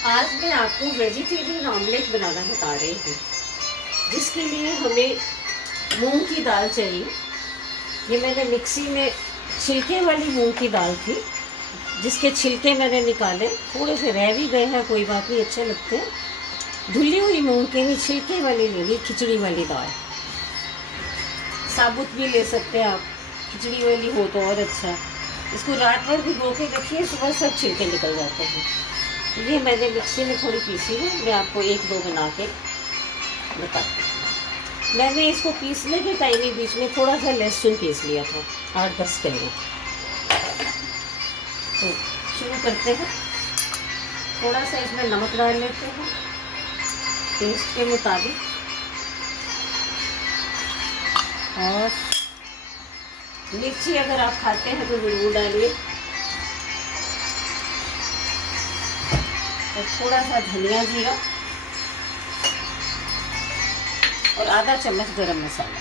आज मैं आपको वेजिटेरियन ऑमलेट बनाना बता रही हूँ, जिसके लिए हमें मूंग की दाल चाहिए। ये मैंने मिक्सी में छिलके वाली मूंग की दाल थी, जिसके छिलके मैंने निकाले, थोड़े से रह भी गए हैं, कोई बात नहीं, अच्छे लगते हैं। धुली हुई मूंग के नहीं, छिलके वाली लेनी, खिचड़ी वाली दाल। साबुत भी ले सकते हैं आप, खिचड़ी वाली हो तो और अच्छा। इसको रात भर भिगो के रखिए, सुबह सब छिलके निकल जाते हैं। ये मैंने मिक्सी में थोड़ी पीसी है, मैं आपको एक दो बना के बताती हूँ। मैंने इसको पीसने के टाइम ही बीच में थोड़ा सा लहसुन पीस लिया था, 8-10 कलियाँ। तो शुरू करते हैं। थोड़ा सा इसमें नमक डाल लेते हैं टेस्ट के मुताबिक, और मिर्ची अगर आप खाते हैं तो ज़रूर डालिए, और थोड़ा सा धनिया जीरा, और आधा चम्मच गरम मसाला।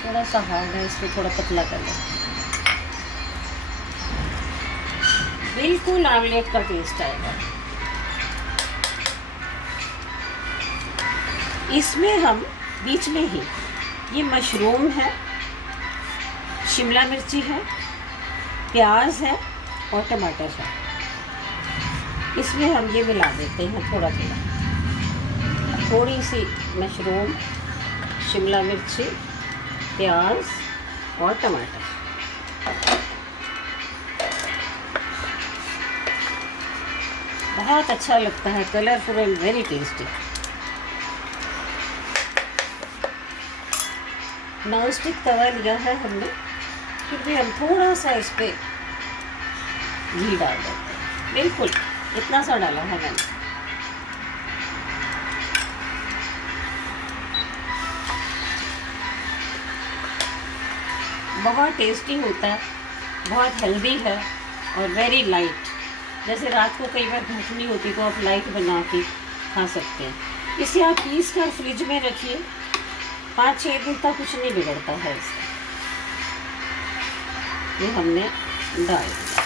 थोड़ा सा हार्ड है, इसको थोड़ा पतला कर लें। बिल्कुल आमलेट का टेस्ट आएगा। इसमें हम बीच में ही ये मशरूम है, शिमला मिर्ची है, प्याज है और टमाटर है, इसमें हम ये मिला देते हैं थोड़ा थोड़ा। थोड़ी सी मशरूम, शिमला मिर्ची, प्याज और टमाटर। बहुत अच्छा लगता है, colourful and very tasty. Non stick तवा लिया है हमने, फिर भी हम थोड़ा सा इस पर घी डाल देते हैं, बिल्कुल इतना सा डाला है मैंने। बहुत टेस्टी होता है, बहुत हेल्दी है और वेरी लाइट। जैसे रात को कई बार भूख नहीं होती तो आप लाइट बना के खा सकते हैं। इसे आप पीस कर फ्रिज में रखिए, 5-6 दिन तक कुछ नहीं बिगड़ता है इसका। ये हमने डाल दिया।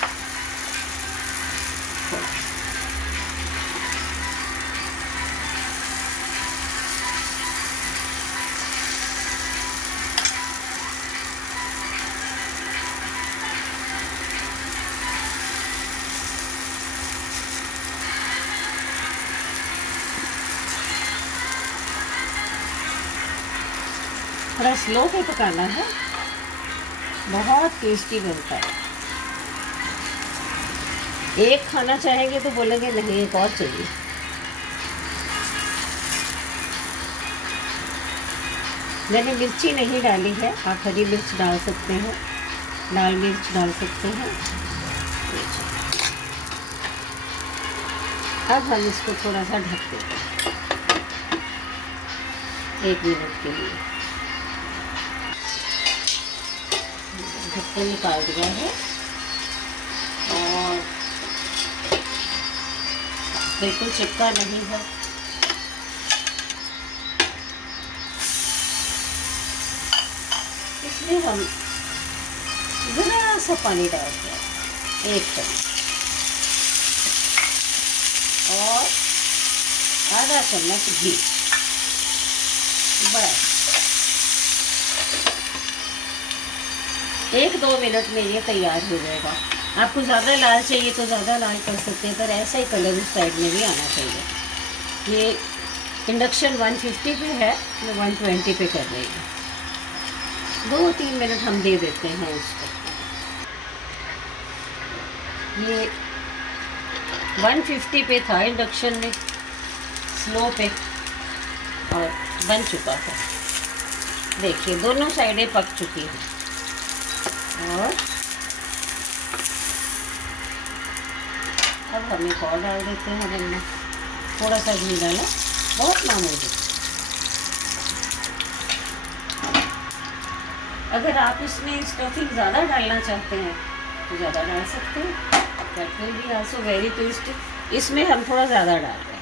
थोड़ा स्लो पे पकाना है, बहुत टेस्टी बनता है। एक खाना चाहेंगे तो बोलेंगे नहीं एक और चाहिए। मैंने मिर्ची नहीं डाली है, आप हरी मिर्च डाल सकते हैं, लाल मिर्च डाल सकते हैं। अब हम इसको थोड़ा सा ढक देते हैं 1 मिनट के लिए। ढक्कन निकाल दिया है और बिल्कुल चिपका नहीं है। इसमें हम ज़रा सा पानी डालते हैं, 1 चम्मच, और आधा चम्मच घी, बस 1-2 मिनट में ये तैयार हो जाएगा। आपको ज़्यादा लाल चाहिए तो ज़्यादा लाल कर सकते हैं, पर ऐसा ही कलर उस साइड में भी आना चाहिए। ये इंडक्शन 150 पे है, मैं 120 पे कर रही हूँ। 2-3 मिनट हम दे देते हैं उसको। ये 150 पे था इंडक्शन में, स्लो पे, और बन चुका है। देखिए दोनों साइडें पक चुकी हैं। और अब हम एक और डाल देते हैं, हमने थोड़ा सा घी डाला, बहुत मामूली। अगर आप इसमें स्टफिंग ज़्यादा डालना चाहते हैं तो ज़्यादा डाल सकते हैं, that will be also very tasty. इसमें हम थोड़ा ज़्यादा डाल रहे हैं।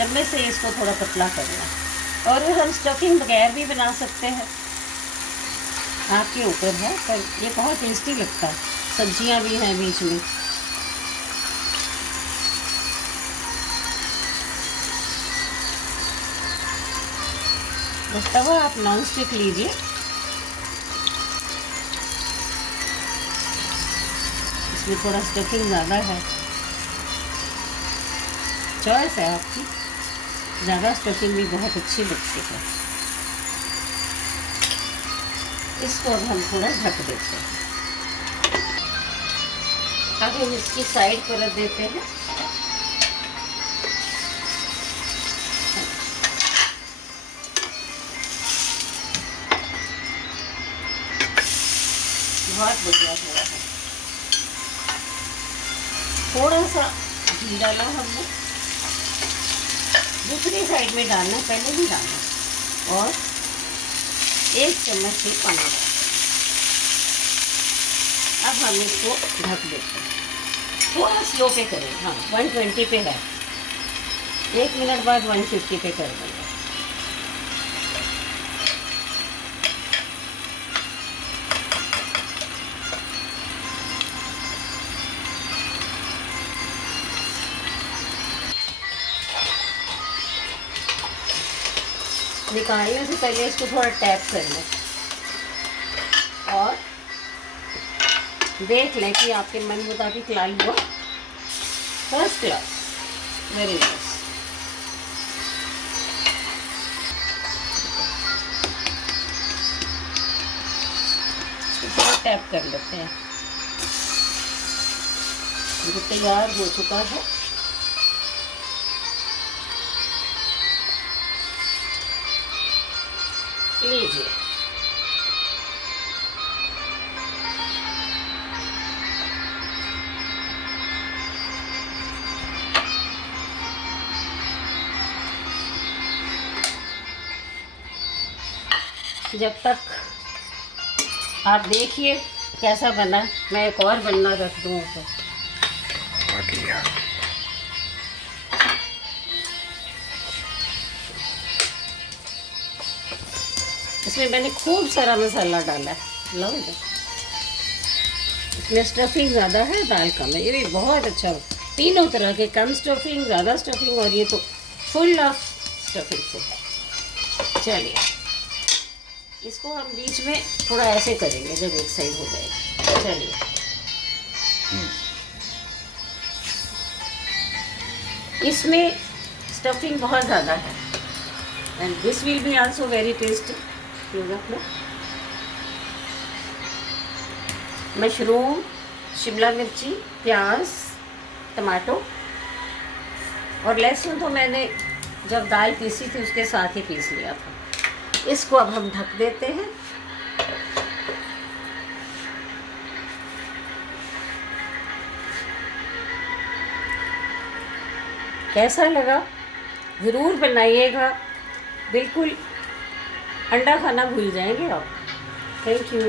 चम्मच से इसको थोड़ा पतला करना है। और हम स्टफिंग बगैर भी बना सकते हैं, आपके ऊपर है, पर ये बहुत टेस्टी लगता है। सब्जियां भी हैं बीच में। बस तवा आप नॉन स्टिक लीजिए। इसमें थोड़ा स्टफिंग ज़्यादा है, चॉइस है आपकी। ज़्यादा स्टफिंग भी बहुत अच्छी लगती है। इसको अब हम थोड़ा ढक देते हैं। अब हम इसकी साइड पर रख देते हैं। बहुत बढ़िया हुआ है। थोड़ा सा घी डाला हमने, दूसरी साइड में डालना, पहले नहीं डालना। और 1 चम्मच से पानी डाल। अब हम इसको ढक देते हैं। थोड़ा स्लो पे करें, हाँ 120 पे है। 1 मिनट बाद 150 पे कर देंगे। निकालने से पहले इसको थोड़ा टैप कर लें और देख लें कि आपके मन मुताबिक लाल हुआ। First class, very nice. थोड़ा टैप कर लेते हैं। ये तैयार हो चुका है। लीजिए, जब तक आप देखिए कैसा बना, मैं एक और बनना रख दूँ तो। इसमें मैंने खूब सारा मसाला डाला है, लो इधर। इसमें स्टफिंग ज़्यादा है, दाल कम है। ये भी बहुत अच्छा, तीनों तरह के, कम स्टफिंग, ज़्यादा स्टफिंग, और ये तो फुल ऑफ स्टफिंग से है। चलिए, इसको हम बीच में थोड़ा ऐसे करेंगे जब एक साइड हो जाएगी। चलिए, इसमें स्टफिंग बहुत ज़्यादा है and this will be also very tasty. Mushroom, Shimla मिर्ची, प्याज, टमाटो और लहसुन तो मैंने जब दाल पीसी थी उसके साथ ही पीस लिया था। इसको अब हम ढक देते हैं। कैसा लगा ज़रूर बनाइएगा, बिल्कुल अंडा खाना भूल जाएंगे आप। Thank you.